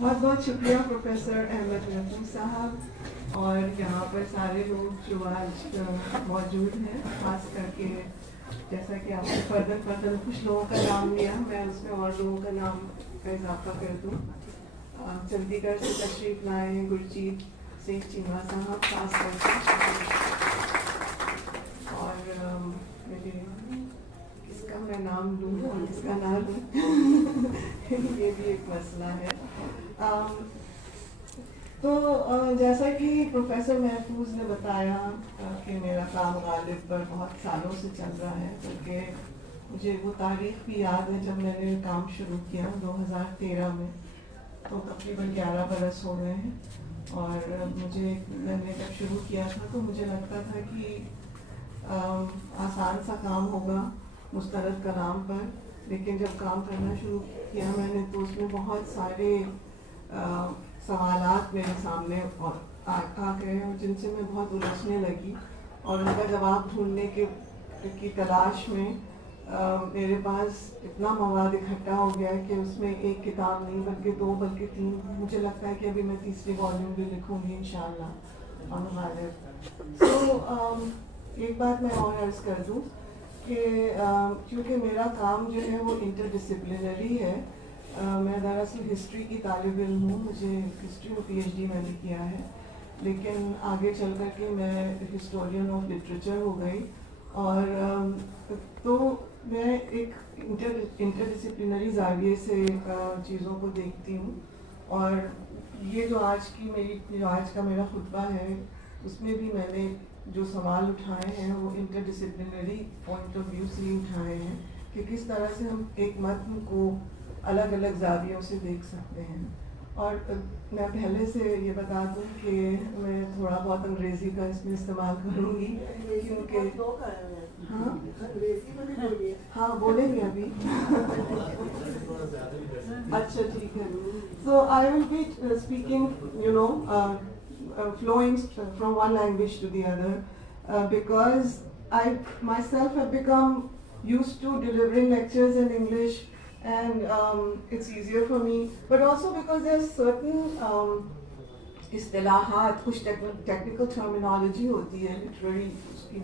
بہت بہت شکریہ پروفیسر احمد محفوظ صاحب اور یہاں پر سارے لوگ جو آج موجود ہیں، خاص کر کے جیسا کہ آپ نے فردن کچھ لوگوں کا نام لیا، میں اس میں اور لوگوں کا نام کا اضافہ کر دوں. چندی گڑھ سے تشریف لائے ہیں گرجیت سنگھ چیما صاحب خاص طور سے، اور میرے کس کا میں نام لوں اور کس کا نام لوں یہ بھی ایک مسئلہ ہے. تو جیسا کہ پروفیسر محفوظ نے بتایا کہ میرا کام غالب پر بہت سالوں سے چل رہا ہے، بلکہ مجھے وہ تاریخ بھی یاد ہے جب میں نے کام شروع کیا 2013 میں، تو تقریباً 11 برس ہو گئے ہیں. اور میں نے جب شروع کیا تھا تو مجھے لگتا تھا کہ آسان سا کام ہوگا مستند کلام پر، لیکن جب کام کرنا شروع کیا میں نے تو اس میں بہت سارے سوالات میرے سامنے آ گئے اور جن سے میں بہت الجھنے لگی، اور ان کا جواب ڈھونڈنے کی تلاش میں میرے پاس اتنا مواد اکٹھا ہو گیا کہ اس میں ایک کتاب نہیں بلکہ 2 بلکہ 3، مجھے لگتا ہے کہ ابھی میں تیسری والیوم بھی لکھوں گی انشاءاللہ اور غالب. تو ایک بات میں اور عرض کر دوں کہ کیونکہ میرا کام جو ہے وہ انٹر ڈسپلنری ہے، میں دراصل ہسٹری کی طالب علم ہوں، مجھے ہسٹری میں PhD میں نے کیا ہے، لیکن آگے چل کر کے میں ہسٹورین آف لٹریچر ہو گئی، اور تو میں ایک انٹر ڈسپلنری زاویے سے چیزوں کو دیکھتی ہوں. اور یہ جو آج کا میرا خطبہ ہے اس میں بھی میں نے جو سوال اٹھائے ہیں وہ interdisciplinary point of view سے ہی اٹھائے ہیں کہ کس طرح سے ہم ایک متن کو الگ الگ زاویوں سے دیکھ سکتے ہیں. اور میں پہلے سے یہ بتا دوں کہ میں تھوڑا بہت انگریزی کا اس میں استعمال کروں گی کیونکہ ہاں بولیں گے ابھی. اچھا ٹھیک ہے. So I will be speaking, flowing from one language to the other because I myself have become used to delivering lectures in English, and it's easier for me, but also because there's certain اصطلاحات، کچھ technical terminology ہوتی ہے literary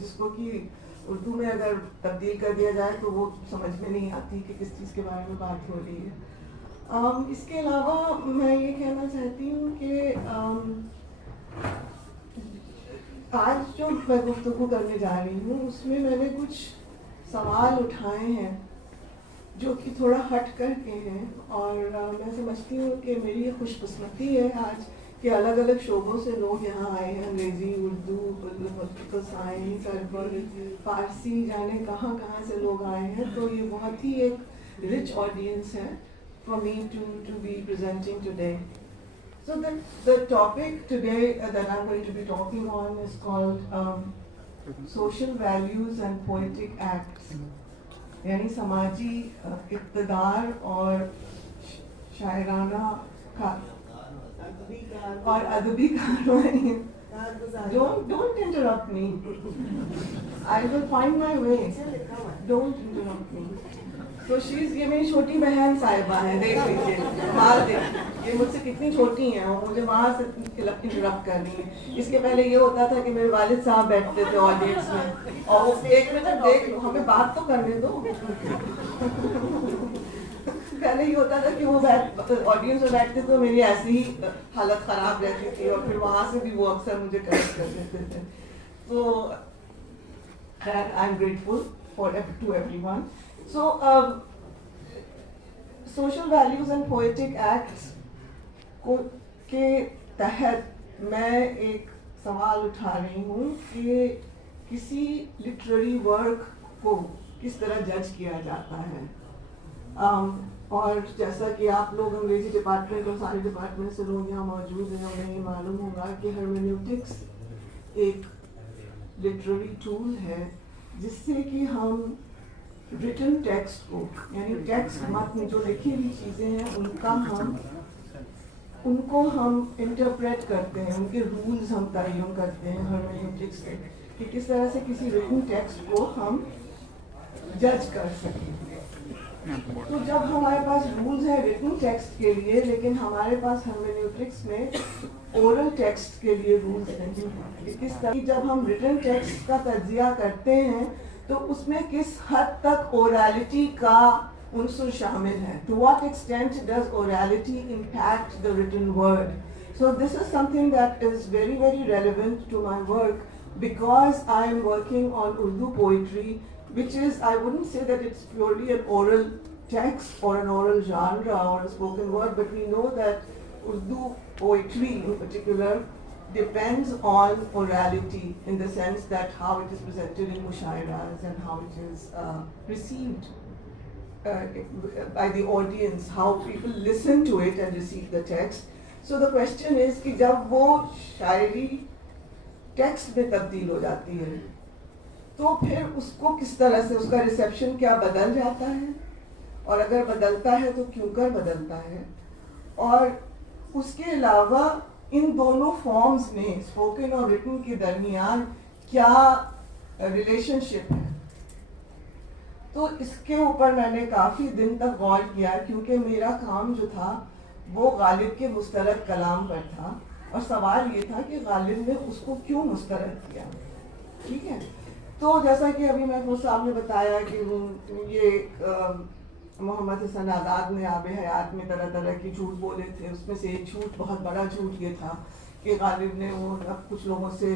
جس کو کہ اردو میں اگر تبدیل کر دیا جائے تو وہ سمجھ میں نہیں آتی کہ کس چیز کے بارے میں بات ہو رہی ہے. اس کے علاوہ میں یہ کہنا چاہتی ہوں کہ آج جو میں گفتگو کرنے جا رہی ہوں اس میں نے کچھ سوال اٹھائے ہیں جو کہ تھوڑا ہٹ کر کے ہیں، اور میں سمجھتی ہوں کہ میری یہ خوش قسمتی ہے آج کہ الگ الگ شعبوں سے لوگ یہاں آئے ہیں، انگریزی، اردو، پولیٹیکل سائنس، عربی، فارسی، جانے کہاں کہاں سے لوگ آئے ہیں. تو یہ بہت ہی ایک رچ آڈینس ہے for me to be presenting today. So the topic today that I'm going to be talking on is called social values and poetic acts. یعنی سماجی اقتدار اور شاعرانہ اور ادبی کارروائی. Don't interrupt me. I will find my way. Don't interrupt me. تو یہ میری چھوٹی بہن صاحبہ ہے، دیکھ لیجیے وہاں دیکھ، یہ مجھ سے کتنی چھوٹی ہیں اور مجھے وہاں سے انٹرپٹ کر رہی ہیں. اس کے پہلے یہ ہوتا تھا کہ میرے والد صاحب بیٹھتے تھے آڈینس میں اور وہ ایک منٹ دیکھ لو، ہمیں بات تو کرنے دو. پہلے یہ ہوتا تھا کہ وہ آڈینس میں بیٹھتے تو میری ایسی ہی حالت خراب رہتی تھی اور پھر وہاں سے بھی وہ اکثر مجھے کریکٹ کر دیتے تھے. تو خیر I am grateful to everyone. So social values and poetic acts کے تحت میں ایک سوال اٹھا رہی ہوں کہ کسی لٹریری ورک کو کس طرح جج کیا جاتا ہے. اور جیسا کہ آپ لوگ انگریزی ڈپارٹمنٹ اور سارے ڈپارٹمنٹ سے لوگ یہاں موجود ہیں، انہیں یہ معلوم ہوگا کہ ہرمینیوٹکس ایک لٹریری ٹول ہے جس سے کہ ہم ریٹن ٹیکسٹ کو، یعنی ٹیکسٹ متن جو لکھی ہوئی چیزیں ہیں ان کو ہم انٹرپریٹ کرتے ہیں، ان کے رولز ہم تعین کرتے ہیں ہرمینیوٹکس سے کہ کس طرح سے کسی ریٹن ٹیکسٹ کو ہم جج کر سکیں. تو جب ہمارے پاس رولز ہیں ریٹن ٹیکسٹ کے لیے, لیکن ہمارے پاس ہرمینیوٹکس میں اورل ٹیکسٹ کے لیے رولز نہیں ہیں. کس طرح جب ہم ریٹن ٹیکسٹ کا تجزیہ کرتے ہیں تو اس میں کس حد تک اورالٹی کا عنصر شامل ہے. To what extent does orality impact the written word. So this is something that is very, very relevant to my work because I am working on Urdu poetry, which is, I wouldn't say that it's purely an oral text or an oral genre or a spoken word, but we know that Urdu poetry in particular depends on orality in the sense that how it is presented in mushairas and how it is received by the audience, how people listen to it and receive the text. So the question is کہ جب وہ شاعری text میں تبدیل ہو جاتی ہے تو پھر اس کو کس طرح سے اس کا ریسیپشن کیا بدل جاتا ہے, اور اگر بدلتا ہے تو کیوں کر بدلتا ہے, اور اس کے علاوہ ان دونوں فارمز میں اسپوکن اور ریٹن کے درمیان کیا ریلیشن شپ ہے. تو اس کے اوپر میں نے کافی دن تک غور کیا کیونکہ میرا کام جو تھا وہ غالب کے مسترد کلام پر تھا, اور سوال یہ تھا کہ غالب نے اس کو کیوں مسترد کیا. ٹھیک ہے, تو جیسا کہ ابھی محفوظ صاحب نے بتایا کہ یہ محمد حسن آزاد نے آب حیات میں طرح طرح کی جھوٹ بولے تھے. اس میں سے ایک جھوٹ, بہت بڑا جھوٹ یہ تھا کہ غالب نے وہ کچھ لوگوں سے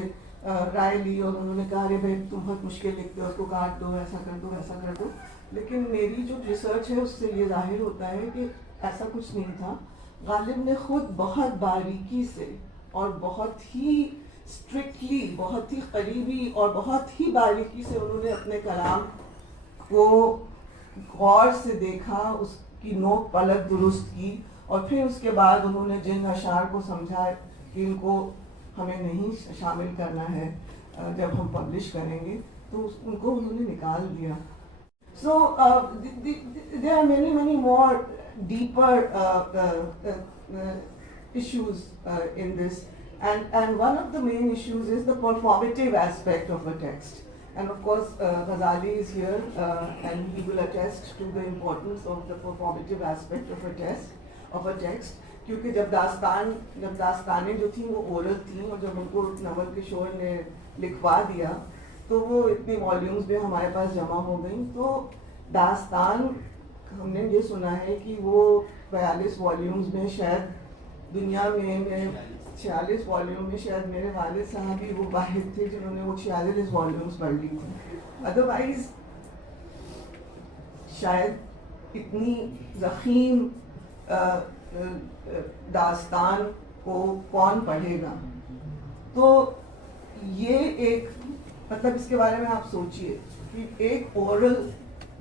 رائے لی اور انہوں نے کہا ارے بھائی تم بہت مشکل لکھتے ہو, اس کو کاٹ دو, ایسا کر دو, ایسا کر دو. لیکن میری جو ریسرچ ہے اس سے یہ ظاہر ہوتا ہے کہ ایسا کچھ نہیں تھا. غالب نے خود بہت باریکی سے اور بہت ہی اسٹرکٹلی, بہت ہی قریبی اور بہت ہی باریکی سے انہوں نے اپنے کلام کو غور سے دیکھا, اس کی نوک پلک درست کی, اور پھر اس کے بعد انہوں نے جن اشعار کو سمجھا کہ ان کو ہمیں نہیں شامل کرنا ہے جب ہم پبلش کریں گے, تو ان کو انہوں نے نکال دیا. So there are many more deeper issues in this, and one of the main issues is the performative aspect of a text. And of course Ghazali is here and he will attest to the importance of the performative aspect of a text. کیونکہ جب داستانیں جو تھیں وہ oral تھیں, اور جب ان کو novel کے شور نے لکھوا دیا تو وہ اتنی والیومز میں ہمارے پاس جمع ہو گئیں. تو داستان ہم نے یہ سنا ہے کہ وہ 42 والیومز میں, شاید دنیا میں 46 والیوم میں شاید میرے والد صاحب ہی وہ واحد تھے جنہوں نے وہ 46 والیومز پڑھ لی تھی. ادروائز شاید اتنی ضخیم داستان کو کون پڑھے گا. تو یہ ایک مطلب اس کے بارے میں آپ سوچئے کہ ایک اورل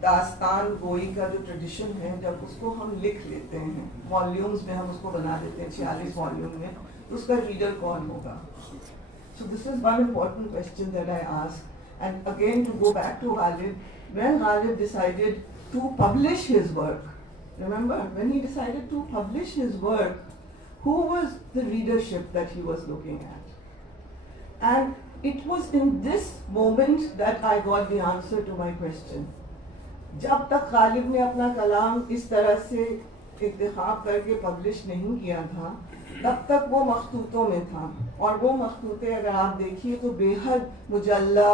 داستان گوئی کا جو ٹریڈیشن ہے, جب اس کو ہم لکھ لیتے ہیں والیومز میں, ہم اس کو بنا دیتے ہیں 46 والیوم میں, تو اس کا ریڈر کون ہوگا. So this is one important question that I ask. And again to go back to Ghalib, when Ghalib decided to publish his work, remember when he decided to publish his work, who was the readership that he was looking at? And it was in this moment that I got the answer to my question. جب تک غالب نے اپنا کلام اس طرح سے انتخاب کر کے پبلش نہیں کیا تھا تب تک وہ مخطوطوں میں تھا, اور وہ مخطوطے اگر آپ دیکھیے تو بے حد مجلہ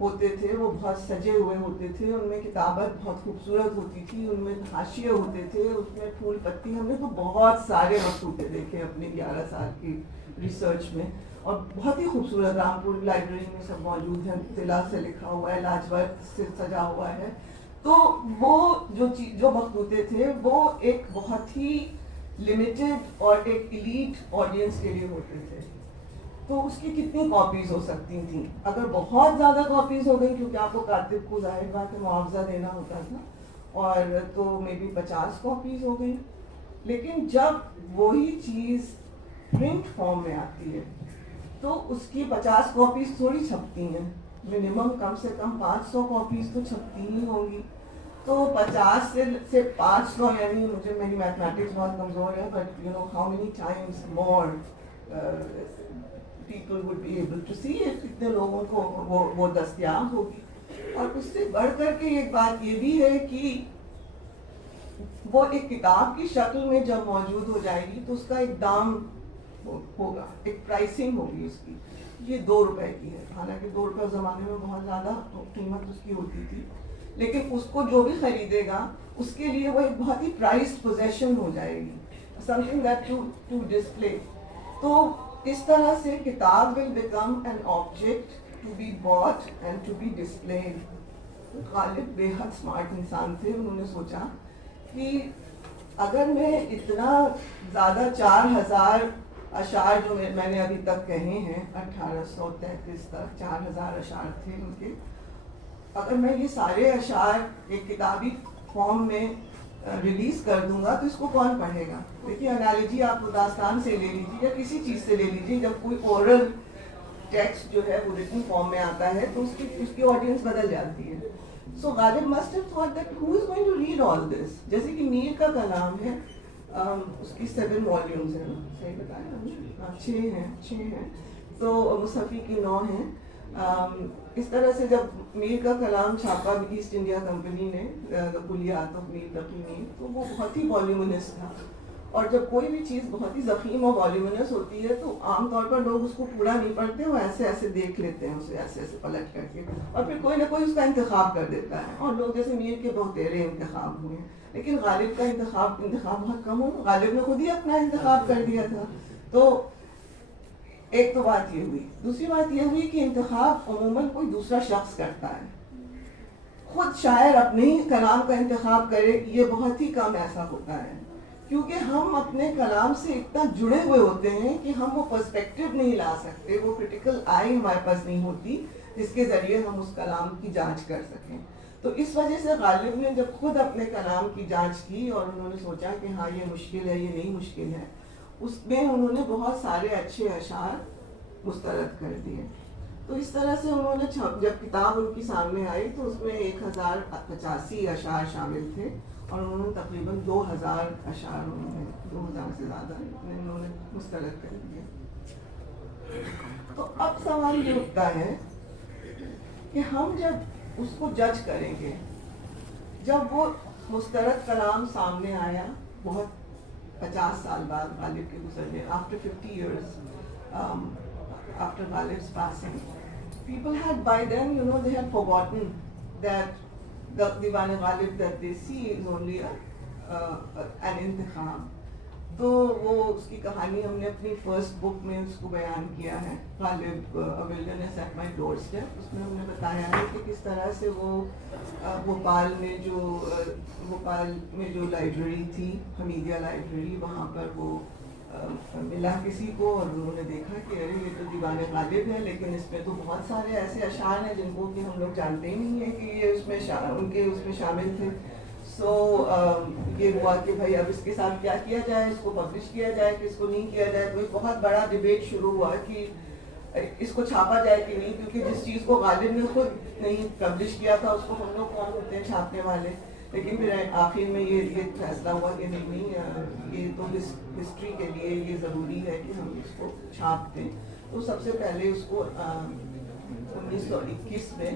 ہوتے تھے, وہ بہت سجے ہوئے ہوتے تھے, ان میں کتابت بہت خوبصورت ہوتی تھی, ان میں حاشیے ہوتے تھے, اس میں پھول پتی. ہم نے تو بہت سارے مخطوطے دیکھے اپنے 11 سال کی ریسرچ میں, اور بہت ہی خوبصورت. رامپور لائبریری میں سب موجود ہیں, طلا سے لکھا ہوا ہے, لاجورد سے سجا ہوا ہے. تو وہ جو مخطوطے تھے وہ ایک بہت ہی لمیٹڈ اور ایک ایلیٹ آڈینس کے لیے ہوتے تھے. تو اس کی کتنی کاپیز ہو سکتی تھیں؟ اگر بہت زیادہ کاپیز ہو گئی, کیونکہ آپ کو کاتب کو ظاہر بات ہے معاوضہ دینا ہوتا تھا, اور تو مے بی 50 کاپیز ہو گئی. لیکن جب وہی چیز پرنٹ فارم میں آتی ہے تو اس کی 50 کاپیز تھوڑی چھپتی ہیں, منیمم کم سے کم 500 کاپیز تو چھپتی ہی ہوں گی. تو 50 سے 500, یعنی مجھے میری میتھمیٹکس بہت کمزور ہے, but you know how many times more people would be able to see it, کتنے لوگوں کو وہ دستیاب ہوگی. اور اس سے بڑھ کر کے ایک بات یہ بھی ہے کہ وہ ایک کتاب کی شکل میں جب موجود ہو جائے گی تو اس کا ایک دام ہوگا, ایک پرائسنگ ہوگی اس کی. یہ 2 روپے کی ہے, حالانکہ 2 روپے زمانے میں بہت زیادہ قیمت اس کی ہوتی تھی, لیکن اس کو جو بھی خریدے گا اس کے لیے وہ ایک بہت ہی پرائزڈ پوزیشن ہو جائے گی, something that to display. تو اس طرح سے کتاب will become an object to be bought and to be displayed. غالب بے حد اسمارٹ انسان تھے, انہوں نے سوچا کہ اگر میں اتنا زیادہ 4000 اشعار جو میں نے ابھی تک کہے ہیں 1833 تک 4000 اشعار تھے ان کے, اگر میں یہ سارے اشعار ایک کتابی فارم میں ریلیز کر دوں گا تو اس کو کون پڑھے گا. دیکھیے انالوجی آپ کو داستان سے لے لیجیے یا کسی چیز سے لے لیجیے, جب کوئی اورل ٹیکسٹ جو ہے وہ ریٹن فارم میں آتا ہے تو اس کی آڈینس بدل جاتی ہے. So Ghalib must have thought that who is going to read all this. جیسے کہ میر کا کلام ہے, اس کی 7 والیومز ہیں, صحیح بتایا 6 ہیں, تو مصحفی کی 9 ہیں. اس طرح سے جب میر کا کلام چھاپا ایسٹ انڈیا کمپنی نے, کلیات آف میر تقی میر, تو وہ بہت ہی والیومنس تھا. اور جب کوئی بھی چیز بہت ہی ضخیم اور والیومنس ہوتی ہے تو عام طور پر لوگ اس کو پورا نہیں پڑھتے, وہ ایسے ایسے دیکھ لیتے ہیں اسے, ایسے ایسے پلٹ کر کے, اور پھر کوئی نہ کوئی اس کا انتخاب کر دیتا ہے. اور لوگ جیسے میر کے بہتیرے انتخاب ہوئے, لیکن غالب کا انتخاب بہت کم ہو. غالب نے خود ہی اپنا انتخاب کر دیا تھا. تو ایک تو بات یہ ہوئی. دوسری بات یہ ہوئی کہ انتخاب عموماً کوئی دوسرا شخص کرتا ہے, خود شاعر اپنے ہی کلام کا انتخاب کرے, یہ بہت ہی کم ایسا ہوتا ہے, کیونکہ ہم اپنے کلام سے اتنا جڑے ہوئے ہوتے ہیں کہ ہم وہ پرسپیکٹو نہیں لا سکتے, وہ کرٹیکل آئی ہمارے پاس نہیں ہوتی جس کے ذریعے ہم اس کلام کی جانچ کر سکیں. تو اس وجہ سے غالب نے جب خود اپنے کلام کی جانچ کی اور انہوں نے سوچا کہ ہاں یہ مشکل ہے, یہ نہیں مشکل ہے, اس میں انہوں نے بہت سارے اچھے اشعار مسترد کر دیے. تو اس طرح سے انہوں نے جب کتاب ان کی سامنے آئی تو اس میں 1085 اشعار شامل تھے, اور انہوں نے تقریباً 2000 اشعار 2000 سے زیادہ انہوں نے مسترد کر دیے. تو اب سوال یہ اٹھتا ہے کہ ہم جب اس کو جج کریں گے, جب وہ مسترد کلام سامنے آیا بہت 50 سال بعد غالب کے گزرنے, after 50 years after Ghalib's passing, people had by then, they had forgotten that the Diwan Ghalib that they see is only an intikhab. تو وہ اس کی کہانی ہم نے اپنی فرسٹ بک میں اس کو بیان کیا ہے, غالب ویلڈرنیس ایٹ مائی ڈور اسٹیپ. اس میں ہم نے بتایا ہے کہ کس طرح سے وہ بھوپال میں جو لائبریری تھی, حمیدیہ لائبریری, وہاں پر وہ ملا کسی کو اور انہوں نے دیکھا کہ ارے یہ تو دیوان غالب ہے, لیکن اس میں تو بہت سارے ایسے اشعار ہیں جن کو کہ ہم لوگ جانتے ہی نہیں ہیں کہ یہ اس میں شامل تھے. سو یہ ہوا کہ بھائی اب اس کے ساتھ کیا کیا جائے, اس کو پبلش کیا جائے کہ اس کو نہیں کیا جائے. تو ایک بہت بڑا ڈبیٹ شروع ہوا کہ اس کو چھاپا جائے کہ نہیں, کیونکہ جس چیز کو غالب نے خود نہیں پبلش کیا تھا اس کو ہم لوگ کون ہوتے ہیں چھاپنے والے. لیکن پھر آخر میں یہ فیصلہ ہوا کہ نہیں, یہ تو ہسٹری کے لیے یہ ضروری ہے کہ ہم اس کو چھاپ دیں. تو سب سے پہلے اس کو 1921 میں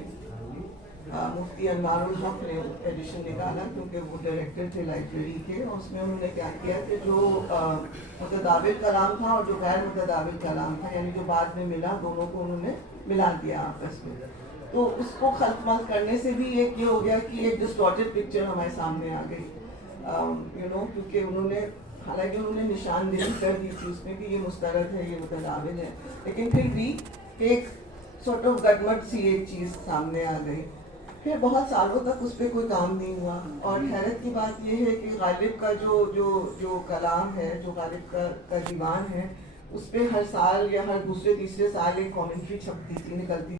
مفتی انوار الحق نے ایڈیشن نکالا, کیونکہ وہ ڈائریکٹر تھے لائبریری کے, اور اس میں انہوں نے کیا کیا کہ جو متداول کلام تھا اور جو غیر متداول کلام تھا, یعنی جو بعد میں ملا, دونوں کو انہوں نے ملا دیا آپس میں. تو اس کو خلط ملط کرنے سے بھی ایک یہ ہو گیا کہ ایک ڈسٹارٹڈ پکچر ہمارے سامنے آ گئی, کیونکہ انہوں نے حالانکہ انہوں نے نشاندہی کر دی تھی اس میں کہ یہ مسترد ہے, یہ متداول ہے, لیکن پھر بھی ایک سارٹ آف گڈمٹ سی ایک چیز سامنے آ گئی. پھر بہت سالوں تک اس پہ کوئی کام نہیں ہوا. اور حیرت کی بات یہ ہے کہ غالب کا جو کلام ہے, جو غالب کا دیوان ہے, اس پہ ہر سال یا ہر دوسرے تیسرے سال ایک کامنٹری چھپتی تھی, نکلتی